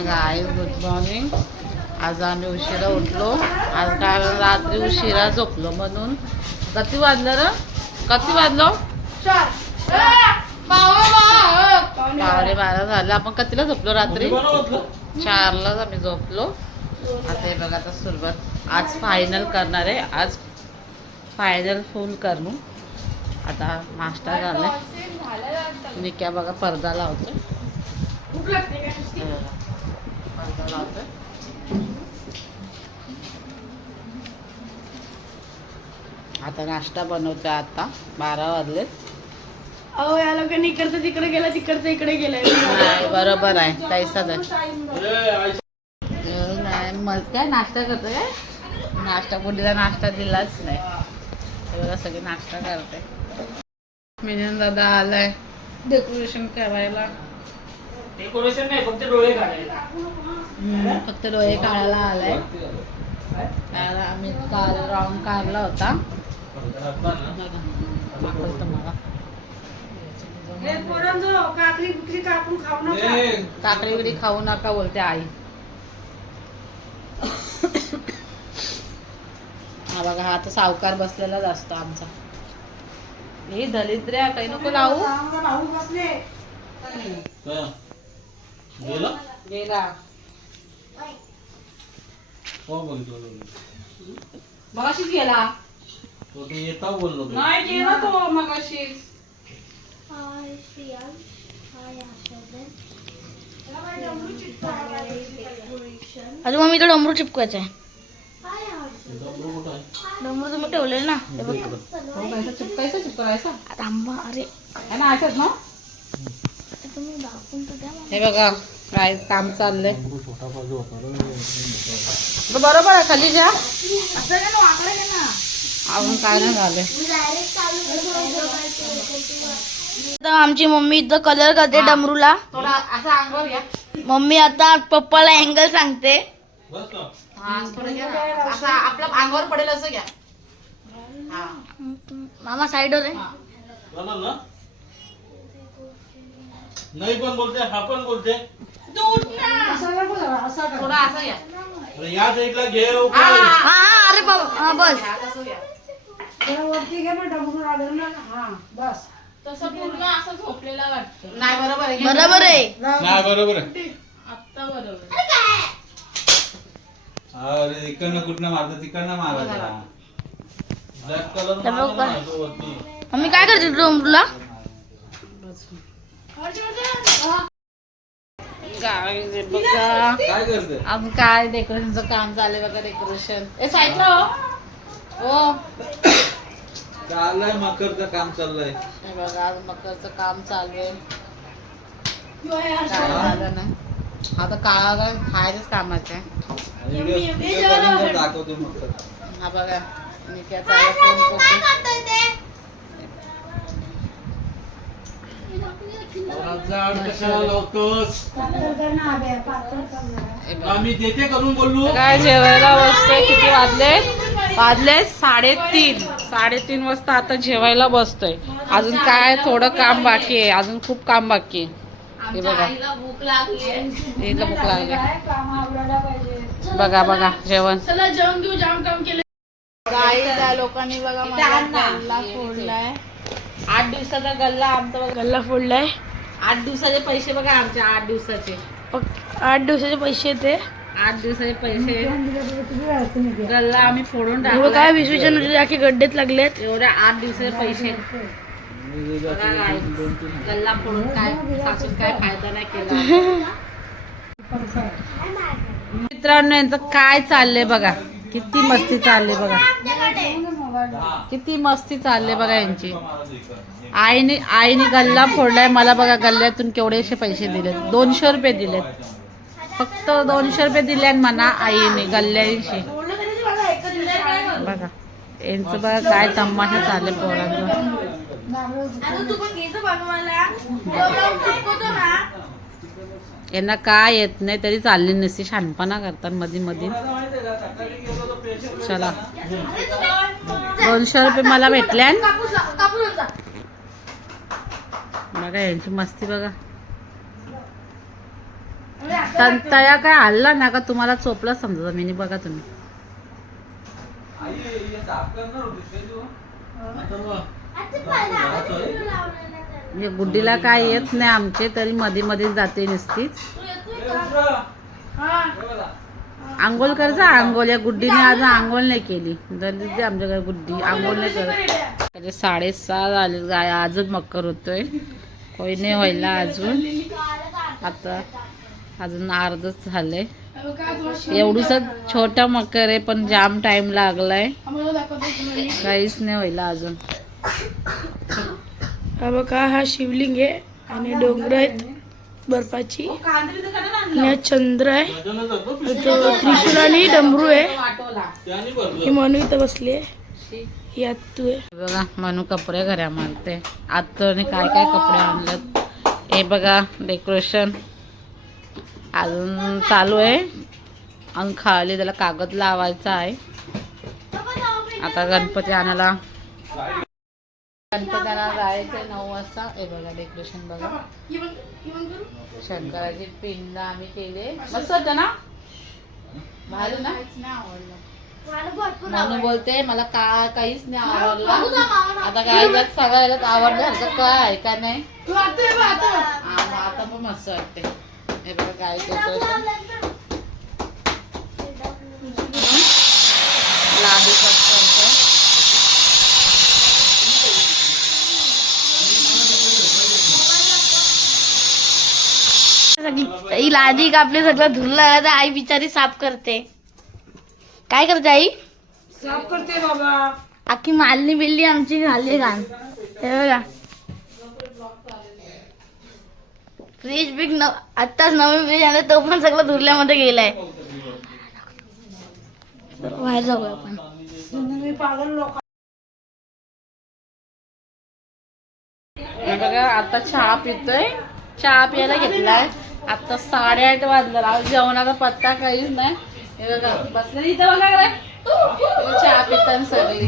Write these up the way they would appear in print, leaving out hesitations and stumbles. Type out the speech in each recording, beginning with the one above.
Guys good morning. आज आम्ही उशिरा उठलो. आज काल रात्री उशिरा झोपलो म्हणून. किती वाजलं र? किती वाजलो? 12:30 झालं. आपण कितीला झोपलो रात्री? 4लाच आम्ही झोपलो. आता हे बघा आता सुरुवात आज फायनल करणार आहे. आज फायनल फुल करू. आता नाश्ता झालाय. मी क्या बघा पडदा लावतो. पडदा लावतोय. आता नाश्ता बनवतोय. आता 12 वाजले. अहो या लोकांनी इकडचं तिकडे गेलं, तिकडचं इकडे गेलंय. नाही बरोबर आहे. तैसाच आहे. नाही मग काय नाश्ता करतोय काय? नाश्ता कोणीला नाश्ता दिलाच नाही. एवढा सगळे नाश्ता करते. मिलिंद दादा आलाय डेकोरेशन करायला. डेकोरेशन नाही, फक्त डोळे काढायला. फक्त डोळे काढायला आलाय. आम्ही काल राऊंड काढला होता. काकडी बिकडी खाऊ नका बोलते आई. हा बघा हा तर सावकार बसलेलाच असतो आमचा. हे दलिद्र्या काही नको लावू. गेला मगाशीच गेला. नाही गेला तो मगाशीच. अजून मम्मी तो डमरू चिपकायचा आहे. डमरू तुम्ही ठेवलेलं ना. चिपकायचा थांबा. अरे असंच ना. तुम्ही दाखवून तर द्या. हे बघा काय काम चाललंय. बरोबर आहे खाली जा. असं नाही ना, आकडे घे ना. अजून काय नाही झालंय. आता आमची मम्मी इथं कलर करते डमरूला. थोडा असा अंगावर घ्या. मम्मी आता पप्पाला अँगल सांगते. असं आपल्या अंगावर पडेल असं घ्या. मामा साईडवर आहे. नाही पण बोलते, हा पण बोलते. थोडा असं घ्या. या साईडला घे. हा हा अरे बाबा बस. तसं पूर्ण असं झोपलेला वाटतं. नाही बरोबर आहे. बरोबर आहे. नाही बरोबर आहे. आता बरोबर. अरे इकडनं कुठनं मारतं, तिकडनं मारायचं. ब्लॅक कलर मम्मी काय करते डमरूला? काय करते? आम काय डेकोरेशनचं काम चालू आहे बघा. डेकोरेशन ए साईडला हो. चाललंय मकरचं काम चाललंय. हे बघा आज मकरचं काम चालू आहे. काय झालं नाही. आता काळा काय खायचंच कामाचं आहे. दाखवतो मकर. हा बघा निक्याचा फोन करतो. कशाला लावतोस? आम्ही देते करून बोललो. काय जेवायला बसतोय. किती वाजले 3:30 वाजता आता जेवायला बसतोय. अजून काय थोडं काम बाकी आहे. अजून खूप काम बाकी आहे. हे बघा हिला भूक लागली. बघा बघा जेवण. चला जेवण घेऊ. जाम काम केलं. त्या लोकांनी बघा गल्ला फोडलाय. 8 दिवसाचा गल्ला आमचा बघा. गल्ला फोडलाय. 8 दिवसाचे पैसे बघा आमचे. 8 दिवसाचे 8 दिवसाचे पैसे येते. 8 दिवसाचे पैसे गल्ला आम्ही फोडून काय टाकला. विसर्जन राखी गड्डेत लागलेत. एवढ्या 8 दिवसाचे पैसे गल्ला फोडून काय सासून काय फायदा नाही केला. मित्रांनो यांचं काय चाललंय बघा. किती मस्ती चालली बघा. किती मस्ती चालली बघा यांची. आईने गल्ला फोडलाय. मला बघा गल्ल्यातून केवढेशे पैसे दिलेत. 200 रुपये दिलेत. फक्त 200 रुपये दिले म्हणा आईने गल्ल्याशी. बघा यांचं बघा काय तमाशा चालले पोरांचं. यांना काय येत नाही तरी चालली नसती. शहाणपणा करतात मध्ये मध्ये. चला 200 रुपये मला भेटल्या. बघा यांची मस्ती बघा. तया काय हल्ला ना का तुम्हाला चोपला समजा मी बघा तुम्ही. आई हे साफ करणार होतीस काय तू? म्हणजे गुड्डीला काय येत नाही आमचे तरी मध्ये मध्ये जाते नुसतीच. आंघोळ करजा आंघोळ. या गुड्डीने आज आंघोळ नाही केली. दलित आमच्याकडे गुड्डी आंघोळ नाही करत. 6:30 झाले गाय. अजून मकर होतोय. कोई नाही व्हायला अजून. आता अजून अर्धच झालंय. एवढूस छोटा मकर आहे पण जाम टाइम लागलाय. काहीच नाही व्हायला अजून. हा बघा हा शिवलिंग आहे आणि डोंगर आहेत बर्फाची आणि हा चंद्र आहे. तो त्रिशूल आणि डमरू आहे. ही मनू इथं बसली आहे. ही आत्तू आहे. बघा मनू कपडे घरा मारते. आत्तूने काय काय कपडे आणलेत हे बघा. डेकोरेशन अजून चालू आहे. अजून खाली त्याला कागद लावायचा आहे. आता गणपती आणायला जायचंय 9 वाजता. हे बघा डेकोरेशन बघा. शंकराची पिंड आम्ही केले. मस्त होतं ना भारी ना. म्हणून बोलते मला काहीच नाही आवडलं. आता काय सगळ्याला आवडलं काय आहे का नाही. आता पण मस्त वाटते. हे बघा काय डेकोरेशन. लाडू कट करतो. ही लादी कापली सगळं धुरलं तर आई बिचारी साफ करते. काय करते आई? साफ करते बाबा. अख्खी मालनी बिल्ली आमची झाली घाण. हे बघा फ्रीज बिग आत्ताच नवीन फ्रीज आणलं तो पण सगळं धुरल्यामध्ये गेलाय. बाहेर जाऊया आपण. हे बघा आता चहा पितोय. चहा प्यायला घेतलाय. आता 8:30 वाजला. जेवणाचा पत्ता काहीच नाही. हे बघा बसले इथं बघा रे. चहा पिताना सगळी.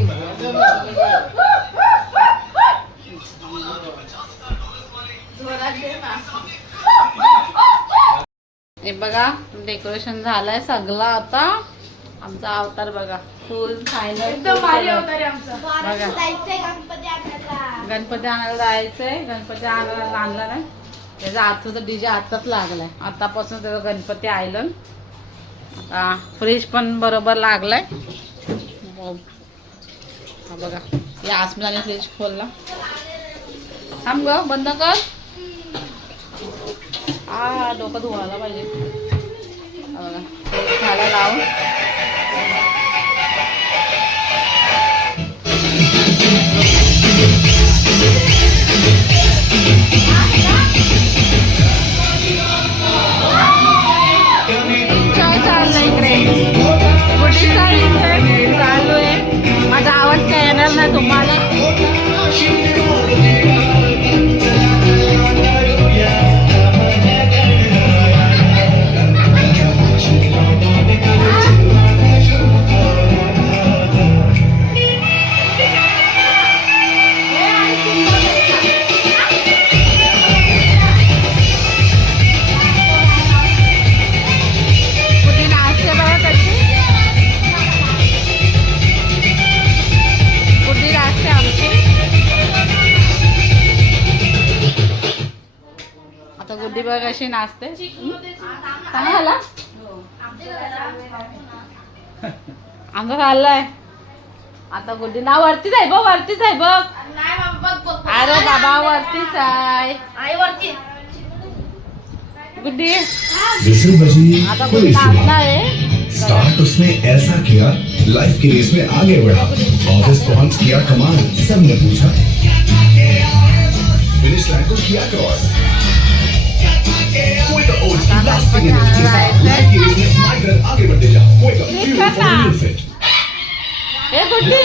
हे बघा डेकोरेशन झालंय सगळं. आता आमचा अवतार बघा फुल फायनल एकदम भारी अवतार आहे आमचा. बघा. गणपती आणायला जायचंय. गणपती आणायला आणला नाही. त्याचा आतूचा डीजे आताच लागलाय. आतापासून त्याचा गणपती आयलन. आता फ्रीज पण बरोबर लागलाय. हा बघा या आसमाने फ्रीज खोलला. थांब ग बंद कर. डोकं धुवायला पाहिजे. बघा फ्रीज झाला लावून. चाललंय इकडे गुड्डीचा चालू आहे. माझा आवाज काय येणार नाही तुम्हाला. गुड्डी बघ अशी नाचते. चांगला झाला आमचा चाललाय. आता गुड्डी ना वरतीच आहे बघ. वरतीच आहे बघ. अरे बाबा वरतीच आहे. गुड्डी आता गुड्डी नाचना आहे. स्टार्ट उसने ऐसा किया लाइफ की रेस में आगे बढ़ा. ऑफिस पहुंच किया कमाल. सबने पूछा फिनिश लाइन को किया क्रॉस. कोई तो ओट्स की लास्टिंग एनर्जी के साथ लाइफ की रेस में स्माइल कर आगे बढ़ते जाओ. कोई तो fuel for new fit. A Guddi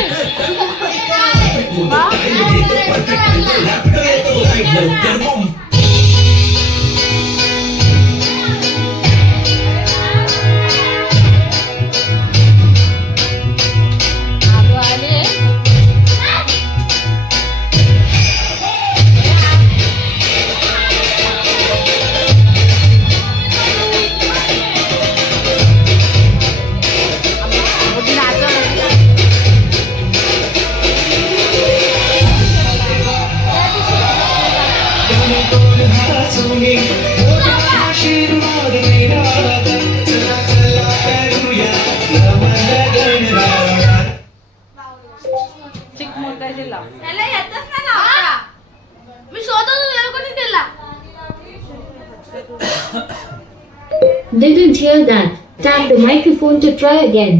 Didn't hear that. Tap the microphone to try again.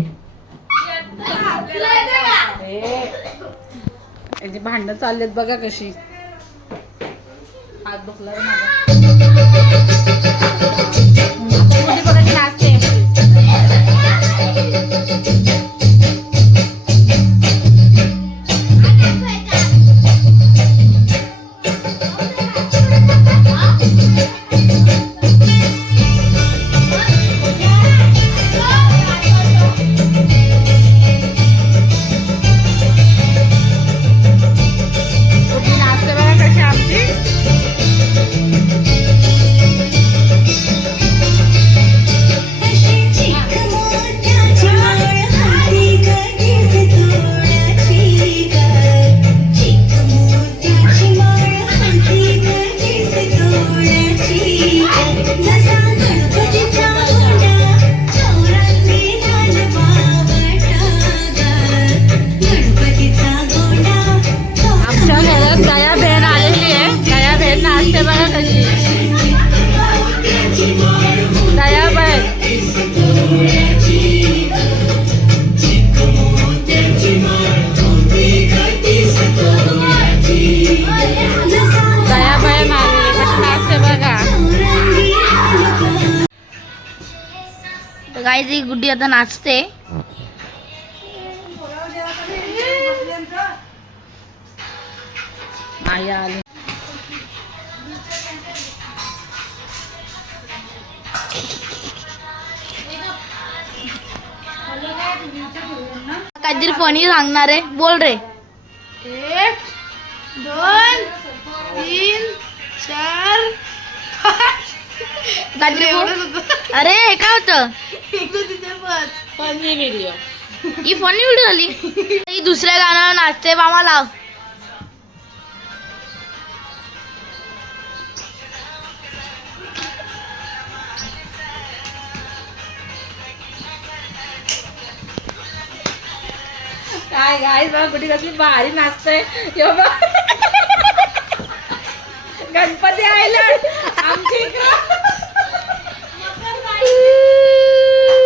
याची भांडणं चाललेत बघा कशी. हात दुखला रे माझा. कुठे बघा ती नाचते. कुठे नाचते बघा कशी आमची. आमच्या घरात गया बहीण आलेली आहे. गया बहीण नाचते बघा कशी. गया बहीण गया बहीण आलेली कशी नाचते बघा. तर गाईज ही गुड्डी आता नाचते. माया आली. काहीतरी फनी सांगणार आहे, बोल रे. 1 2 3 4 काहीतरी बोल. अरे काय होतं. Funny video. ही फनी व्हिडिओ झाली. ही दुसऱ्या गाण्यावर नाचते. मामा लाव. काय गाय बघा कुठे कसली भारी नाचते. यो बघ. गणपती आयला आमच्या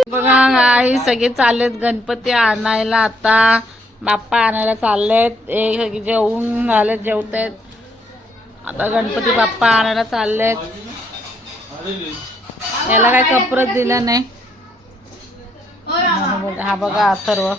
बघा आई सगळे चाललेत गणपती आणायला. आता बाप्पा आणायला चाललेत. एक सगळे जेवून झालेत, जेवतायत. आता गणपती बाप्पा आणायला चाललेत. याला काय कपडच दिलं नाही. हा बघा अथर्व.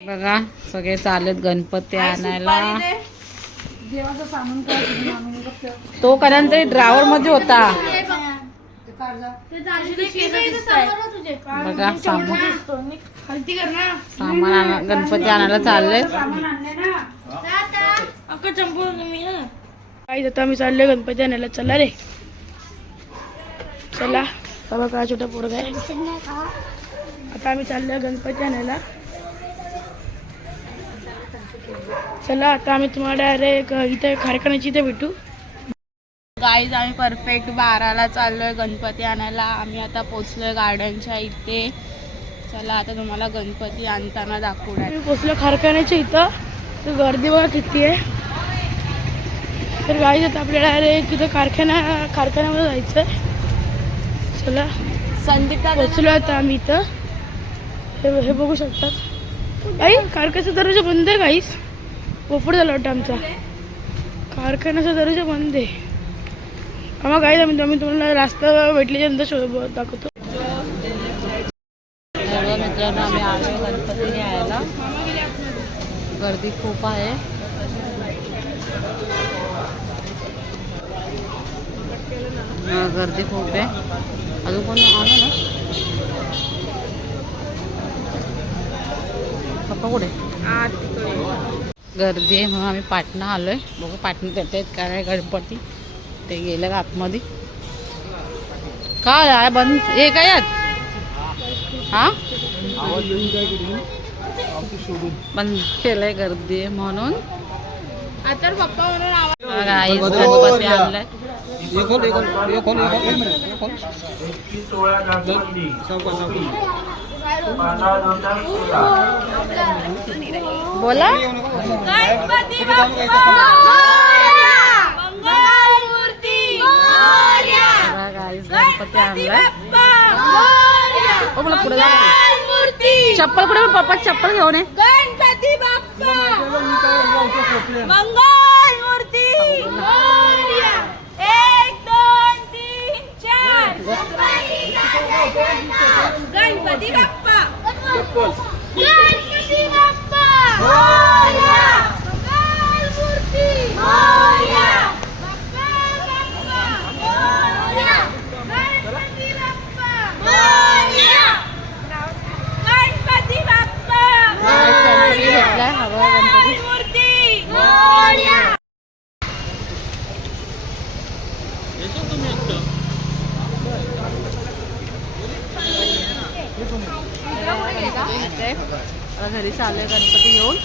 बघा सगळे चालत गणपती आणायला. तो कारण तरी ड्रायव्हर मध्ये होता बघा. सामान गणपती आणायला चालले. आता आम्ही चाललोय गणपती आणायला. चला रे चला. बघा काय छोटा पोरगा आहे. आता आम्ही चाललोय गणपती आणायला. चला आता आम्ही तुम्हाला डायरेक्ट इथे कारखान्याची इथे भेटू. गाईज आम्ही परफेक्ट 12ला चाललोय गणपती आणायला. आम्ही आता पोचलोय गार्डनच्या इथे. चला आता तुम्हाला गणपती आणताना दाखवूया. आम्ही पोचलो कारखान्याच्या इथं. तर गर्दी बघा किती आहे. तर गाईज आता आपल्याला अरे तिथं कारखान्यामध्ये जायचं आहे. चला संदीपला पोचलो आता आम्ही इथं. हे बघू शकतात. आई कारखान्याचा दरवाजा बंद आहे गाईस. पोपट झाला वाटतं आमचा. कारखान्याचा दरवाजा बंद आहे. आम्हाला गाईज आम्ही तुम्हाला रास्ता भेटल्यानंतर शोध दाखवतो. मित्रांनो आम्ही आलो गणपती घ्यायला. गर्दी खूप आहे. गर्दी खूप आहे. अजून कोण आलं ना पप्पा कुठे? गर्दी आहे म्हणून आम्ही पाटणा आलोय. बघू पाटणा देत आहेत काय गणपती. ते गेलं का आतमध्ये? काय आहे बंद हे काय आहेत? हा बंद केलंय गर्दी आहे म्हणून. आता पप्पा म्हणून आईच गणपती आणलाय. बोला गणपती बाप्पा मंगलमूर्ती मोरया. गणपती आणलाय. पुढे मंगलमूर्ती चप्पल कुठे? पप्पा चप्पल घेऊन ये. गणपती बाप्पा मंगलमूर्ती मोरया. 1 2 3 4 गणपती बाप्पा गणपती बाप्पा मोरया. मंगलमूर्ती मोरया. बाप्पा बाप्पा मोरया. गणपती बाप्पा मोरया. गणपती बाप्पा गणपती घेतलाय. हवा गणपती. मूर्ती मोरया. घरी चालू गणपती घेऊन.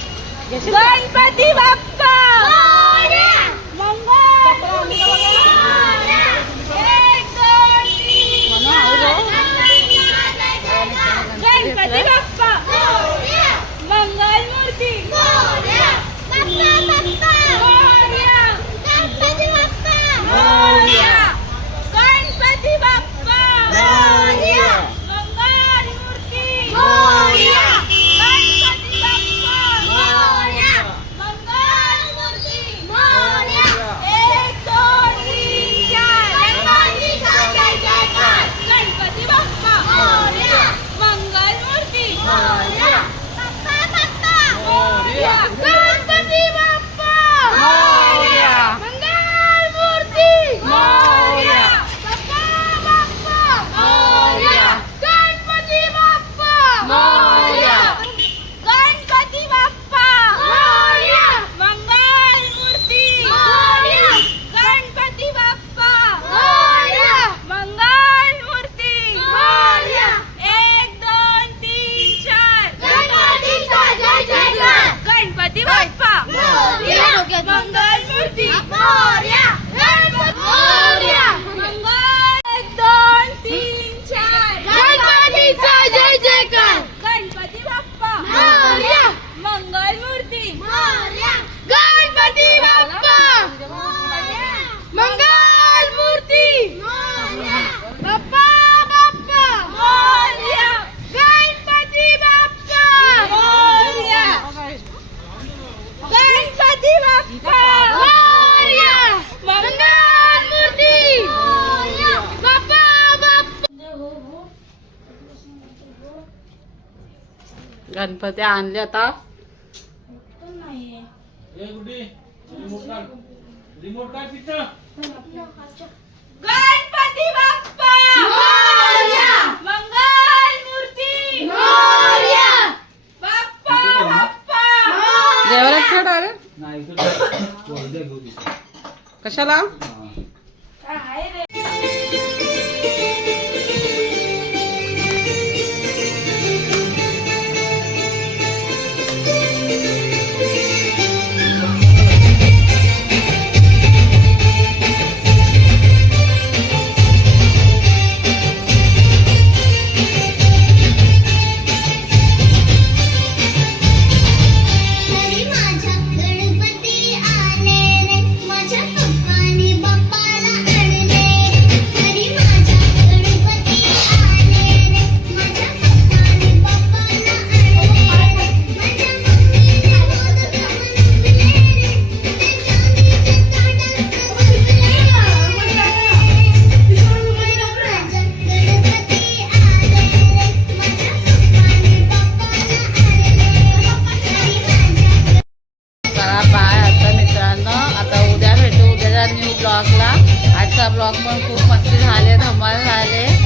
गणपती बाप्पा मोरया. मंगलमूर्ती मोरया. 1 2 3 गणपती बाप्पा मोरया. मंगलमूर्ती मोरया. बाप्पा बाप्पा मोरया. गणपती बाप्पा मोरया. गणपती बाप्पा मोरया. मंगलमूर्ती मोरया. गणपती बाप्पा मोरया. मंगलमूर्ती मोरया. 1 2 3 4 गणपतीचा जय जयकार. गणपती बाप्पा मोरया. मंगलमूर्ती मोरया. बाप्पा बाप्पा मोरया. गणपती बाप्पा मोरया. मंगलमूर्ती मोरया. बाप्पा बाप्पा मोरया. गणपती बाप्पा मोरया. गणपती बाप्पा मोरया. मंगलमूर्ती मोरया. गणपती बाप्पा मोरया. मंगलमूर्ती मोरया. 1 2 3 4 गणपतीचा जय जयकार. गणपती बाप्पा मोरया. मंगलमूर्ती मोरया. गणपती मोरया. मंगल 1 2 3 4 गणपतीचा जय जयकार. गणपती बाप्पा मोरया. मंगलमूर्ती मोरया. गणपती बाप्पा मोरया. मंगलमूर्ती मोरया. बाप्पा बाप्पा मोरया. गणपती बाप्पा मोरया. गणपती बाप्पा मोरया. मंगलमूर्ती मोरया. बाप्पा बाप्पा. गणपती आणले आता. गणपती बाप्पा मोरया. मंगलमूर्ती मोरया. बाप्पा बाप्पा देवाला खेळ आहे कशाला? परत न्यू ब्लॉगला. आजचा ब्लॉग पण खूप मस्ती झाले, धमाल झाले.